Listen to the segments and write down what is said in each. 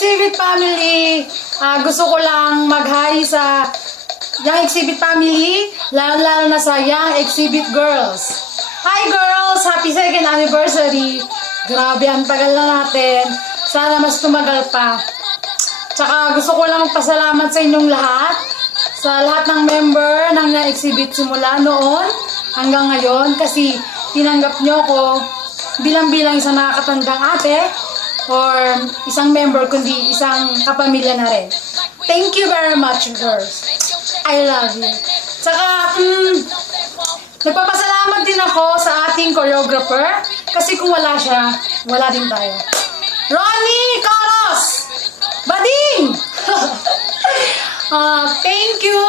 Exhibit family, gusto ko lang mag-hi sa Young Exhibit family, lalo-lalo na sa Young Exhibit girls. Hi girls! Happy 2nd anniversary! Grabe, ang tagal na natin. Sana mas tumagal pa. Tsaka gusto ko lang magpasalamat sa inyong lahat. Sa lahat ng member ng Young Exhibit simula noon hanggang ngayon. Kasi tinanggap nyo ko bilang isang nakakatandang ate or isang member kundi isang kapamilya na rin. Thank you very much, girls. I love you. Tsaka, nagpapasalamat din ako sa ating choreographer kasi kung wala siya, wala din tayo. Ronnie Carlos! Bading! Thank you!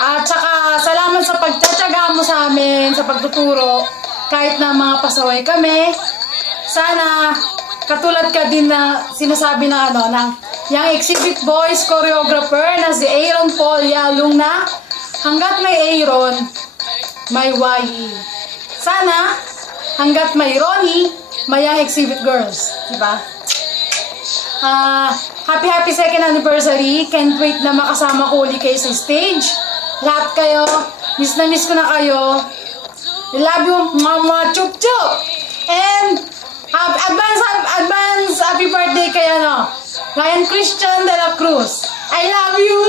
At saka, salamat sa pagtsatsaga mo sa amin, sa pagtuturo. Kahit na mga pasaway kami, sana katulad ka din na sinasabi na ng Young Exhibit Boys choreographer na si Aaron Paul Yalung na hanggat may Aaron, may YE. Sana hanggat may Ronnie, may Young Exhibit Girls. Diba? Happy 2nd anniversary. Can't wait na makasama ko ulit kayo sa stage. Lahat kayo, miss na miss ko na kayo. I love you, mama, chup chup. And advance happy birthday kay Ryan Christian de la Cruz. I love you.